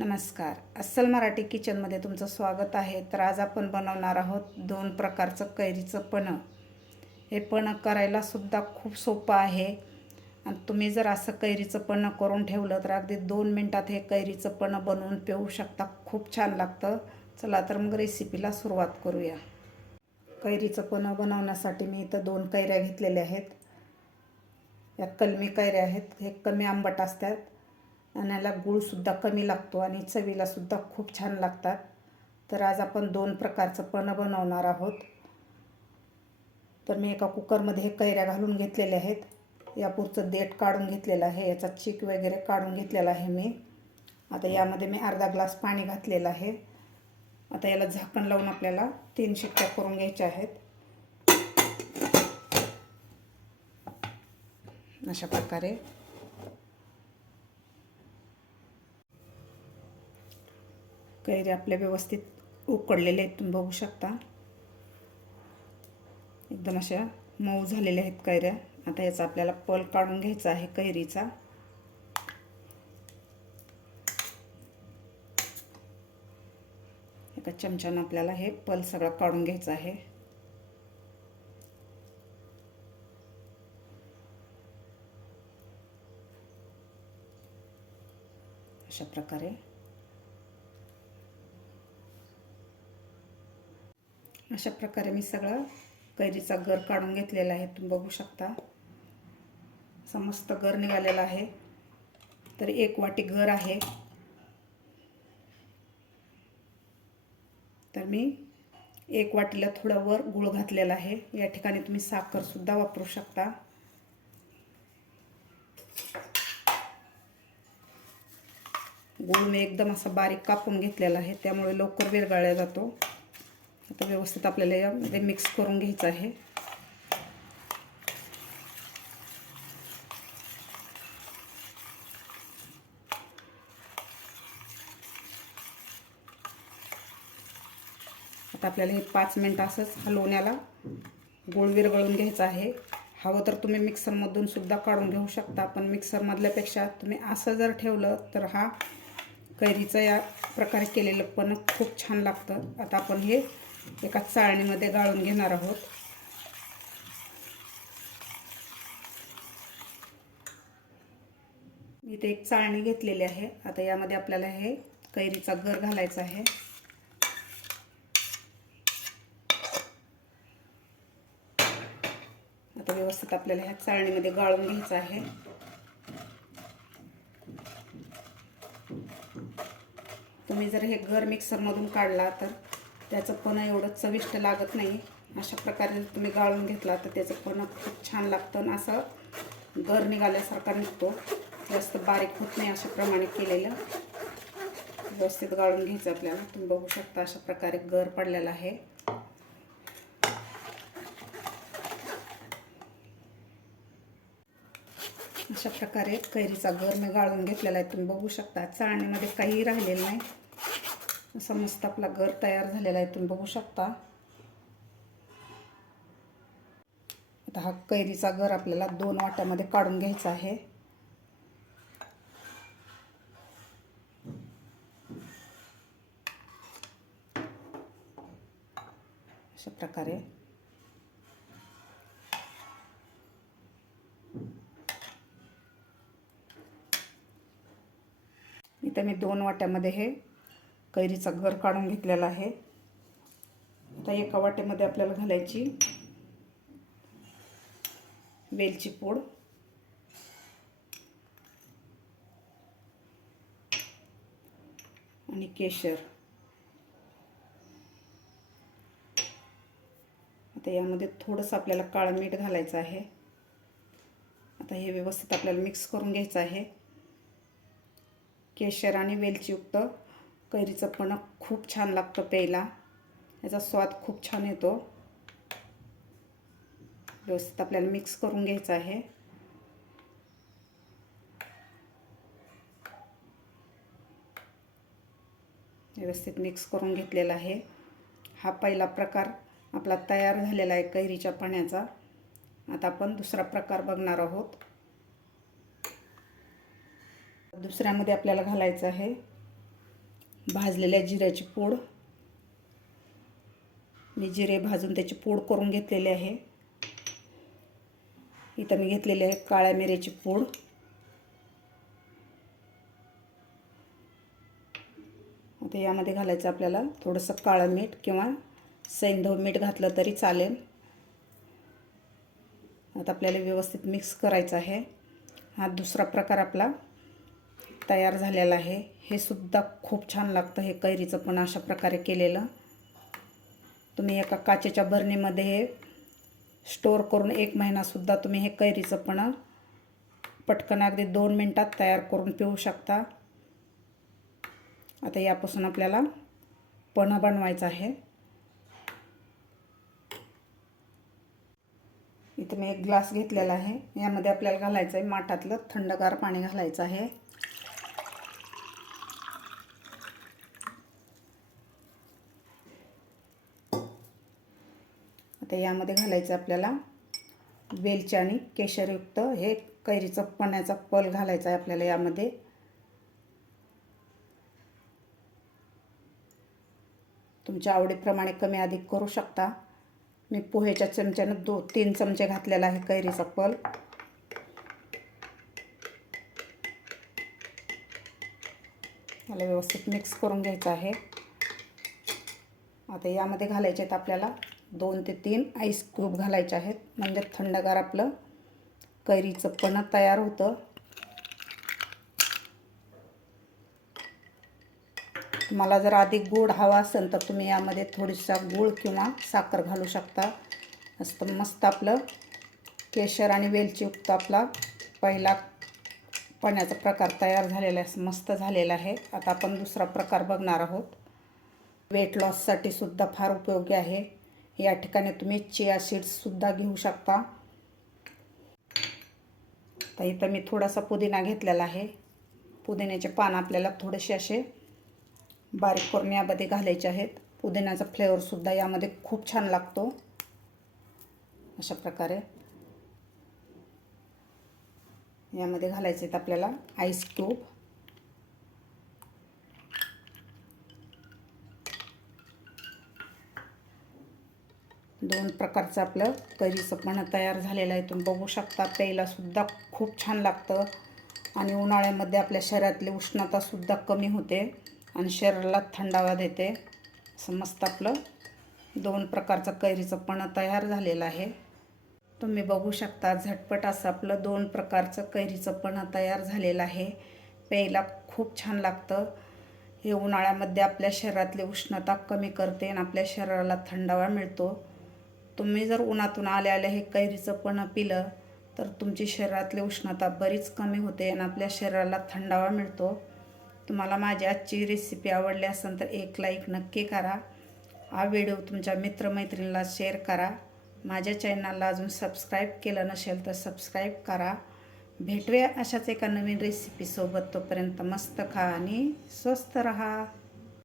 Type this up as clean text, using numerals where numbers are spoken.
नमस्कार. अस्सल मराठी किचनमध्ये तुमचं स्वागत आहे. तर आज आपण बनवणार आहोत 2 प्रकारचं कैरीचं पन्हं. हे पन्हं करायला सुद्धा खूप सोपं आहे आणि तुम्ही जर असं कैरीचं पन्हं करून ठेवलं तर अगदी 2 मिनिटात हे कैरीचं पन्हं बनवून पिऊ शकता. खूप छान लागतं. चला तर मग रेसिपीला सुरुवात करूया. कैरीचं पन्हं बनवण्यासाठी मी इथं 2 कैऱ्या घेतलेल्या आहेत. या कलमी कैऱ्या आहेत. हे कमी आंबट असतात आणि याला गूळसुद्धा कमी लागतो आणि चवीलासुद्धा खूप छान लागतात. तर आज आपण 2 प्रकारचं पन्हं बनवणार आहोत. तर मी एका कुकरमध्ये हे कैऱ्या घालून घेतलेल्या आहेत. यापुरचं देठ काढून घेतलेलं आहे. याचा चीक वगैरे काढून घेतलेला आहे मी. आता यामध्ये मी अर्धा ग्लास पाणी घातलेलं आहे. आता याला झाकण लावून आपल्याला 3 शिट्ट्या करून घ्यायच्या आहेत. अशा प्रकारे कैऱ्या आपल्या व्यवस्थित उकडलेले आहेत. तुम्ही बघू शकता एकदम अशा मऊ झालेल्या आहेत कैऱ्या. आता याचा आपल्याला पल काढून घ्यायचा आहे कैरीचा. एका चमच्यानं आपल्याला हे पल सगळं काढून घ्यायचं आहे. अशा प्रकारे मी सगळं कैरीचा गर काढून घेतलेला आहे. तुम्ही बघू शकता मस्त गर निघालेला आहे. तर 1 वाटी गर आहे. तर मी 1 वाटीला थोडं वर गूळ घातलेला आहे. या ठिकाणी तुम्ही साखर सुद्धा वापरू शकता. गूळ मी एकदम असा बारीक कापून घेतलेला आहे, त्यामुळे लवकर विरघळला जातो. आता व्यवस्थित आपल्याला यामध्ये मिक्स करून घ्यायचं आहे. आता आपल्याला हे 5 मिनिट असंच हलवून याला गूळ विरघळून घ्यायचा आहे. हवं तर तुम्ही मिक्सरमधून सुद्धा काढून घेऊ शकता, पण मिक्सरमधल्यापेक्षा तुम्ही असं जर ठेवलं तर हा कैरीचं या प्रकारे केलेलं पण खूप छान लागतं. आता आपण हे एका चाळणीमध्ये गाळून घेणार आहोत. इथे एक चाळणी घेतलेली आहे. आता यामध्ये आपल्याला हे कैरीचा गर घालायचा आहे. आता व्यवस्थित आपल्याला ह्या चाळणीमध्ये गाळून घ्यायचं आहे. तुम्ही जर हे गर मिक्सरमधून काढला तर त्याचं पन्हं एवढं चविष्ट लागत नाही. अशा प्रकारे तुम्ही गाळून घेतला तर त्याचं पन्हं खूप छान लागतं आणि असं गर निघाल्यासारखा निघतो. जास्त बारीक होत नाही. अशा प्रमाणे केलेलं व्यवस्थित गाळून घ्यायचं आपल्याला. तुम्ही बघू शकता अशा प्रकारे गर पडलेला आहे. अशा प्रकारे कैरीचा गर मी गाळून घेतलेला आहे. तुम्ही बघू शकता चाळणीमध्ये काही राहिलेलं नाही. असा मस्त आपला गर तयार झालेला आहे. तुम्ही बघू शकता. आता हा कैरीचा गर आपल्याला 2 वाट्यामध्ये काढून घ्यायचा आहे. अशा प्रकारे इथं मी 2 वाट्यामध्ये हे कैरीचा गर काढून घेतलेला आहे. आता एका वाट्यामध्ये आपल्याला घालायची वेलची पूड, आणि केशर. आता यामध्ये थोडंसं आपल्याला काळं मीठ घालायचं आहे. आता हे व्यवस्थित आपल्याला मिक्स करून घ्यायचं आहे. केशर आणि वेलचीयुक्त कैरीचं पन्हं खूप छान लागतं प्यायला. याचा स्वाद खूप छान येतो. व्यवस्थित आपल्याला मिक्स करून घ्यायचं आहे. व्यवस्थित मिक्स करून घेतलेला आहे. हा पहिला प्रकार आपला तयार झालेला आहे कैरीच्या पन्ह्याचा. आता आपण दुसरा प्रकार बघणार आहोत. दुसऱ्यामध्ये आपल्याला घालायचं आहे भाजलेल्या जिऱ्याची पूड, मी जिरे भाजून त्याची पूड करून घेतलेली आहे. इथं मी घेतलेली आहे काळ्या मिऱ्याची पूड, आता यामध्ये घालायचं आपल्याला थोडंसं काळं मीठ किंवा सैंधव मीठ घातलं तरी चालेल. आता आपल्याला व्यवस्थित मिक्स करायचं आहे. हा दुसरा प्रकार आपला तयार झालेला आहे. हे सुद्धा खूप छान लागतं हे कैरीचं पण अशा प्रकारे केलेलं. तुम्ही एका काचेच्या बरणीमध्ये हे स्टोअर करून 1 महिनासुद्धा तुम्ही हे कैरीचं पण पटकन अगदी 2 मिनिटात तयार करून पिऊ शकता. आता यापासून आपल्याला पन्ह बनवायचा आहे. इथे मी 1 ग्लास घेतलेला आहे. यामध्ये आपल्याला घालायचं आहे माठातलं थंडगार पाणी घालायचं आहे. आता यामध्ये घालायचं आपल्याला वेलची आणि केशरयुक्त हे कैरीचं पन्ह्याचा पल घालायचा आहे आपल्याला यामध्ये. तुमच्या आवडीप्रमाणे कमी अधिक करू शकता. मी पोहेच्या चमच्याने 2-3 चमचे घातलेला आहे कैरीचा पल. याला व्यवस्थित मिक्स करून घ्यायचं आहे. आता यामध्ये घालायचे आहेत आपल्याला 2 ते 3 आईस क्यूब घालायचे आहेत, म्हणजे थंडगार आपलं कैरीचं पन्ह तयार होतं. तुम्हाला जर अधिक गोड हवा असेल तर तुम्ही यामध्ये थोडीसा गूळ किंवा साखर घालू शकता. असं मस्त आपलं केशर आणि वेलचीयुक्त आपला पहिला पन्ह्याचा प्रकार तयार झालेला आहे, मस्त झालेला आहे. आता आपण दुसरा प्रकार बघणार आहोत. वेट लॉससाठी सुद्धा फार उपयोगी आहे. या ठिकाणी तुम्ही चिया सीड्ससुद्धा घेऊ शकता. तर इथं मी थोडासा पुदिना घेतलेला आहे. पुदिन्याचे पान आपल्याला थोडेसे असे बारीक करून यामध्ये घालायचे आहेत. पुदिन्याचा फ्लेवरसुद्धा यामध्ये खूप छान लागतो. अशा प्रकारे यामध्ये घालायचे आहेत आपल्याला आईस क्यूब. दोन प्रकारचं आपलं कैरीचं पन्ह तयार झालेलं आहे. तुम्ही बघू शकता. प्यायलासुद्धा खूप छान लागतं आणि उन्हाळ्यामध्ये आपल्या शरीरातली उष्णतासुद्धा कमी होते आणि शरीराला थंडावा देते. असं मस्त आपलं 2 प्रकारचं कैरीचं पन्ह तयार झालेलं आहे. तुम्ही बघू शकता झटपट असं आपलं 2 प्रकारचं कैरीचं पन्ह तयार झालेलं आहे. प्यायला खूप छान लागतं. हे उन्हाळ्यामध्ये आपल्या शरीरातली उष्णता कमी करते आणि आपल्या शरीराला थंडावा मिळतो. तुम्ही जर उन्हातून आल्या हे कैरीचं पन्ह पिलं तर तुमची शरीरातली उष्णता बरीच कमी होते आणि आपल्या शरीराला थंडावा मिळतो. तुम्हाला माझी आजची रेसिपी आवडली असेल तर 1 लाईक नक्की करा. हा व्हिडिओ तुमच्या मित्रमैत्रिणीला शेअर करा. माझ्या चॅनलला अजून सबस्क्राईब केलं नसेल तर सबस्क्राईब करा. भेटूया अशाच एका नवीन रेसिपीसोबत. तोपर्यंत मस्त खा आणि स्वस्त रहा.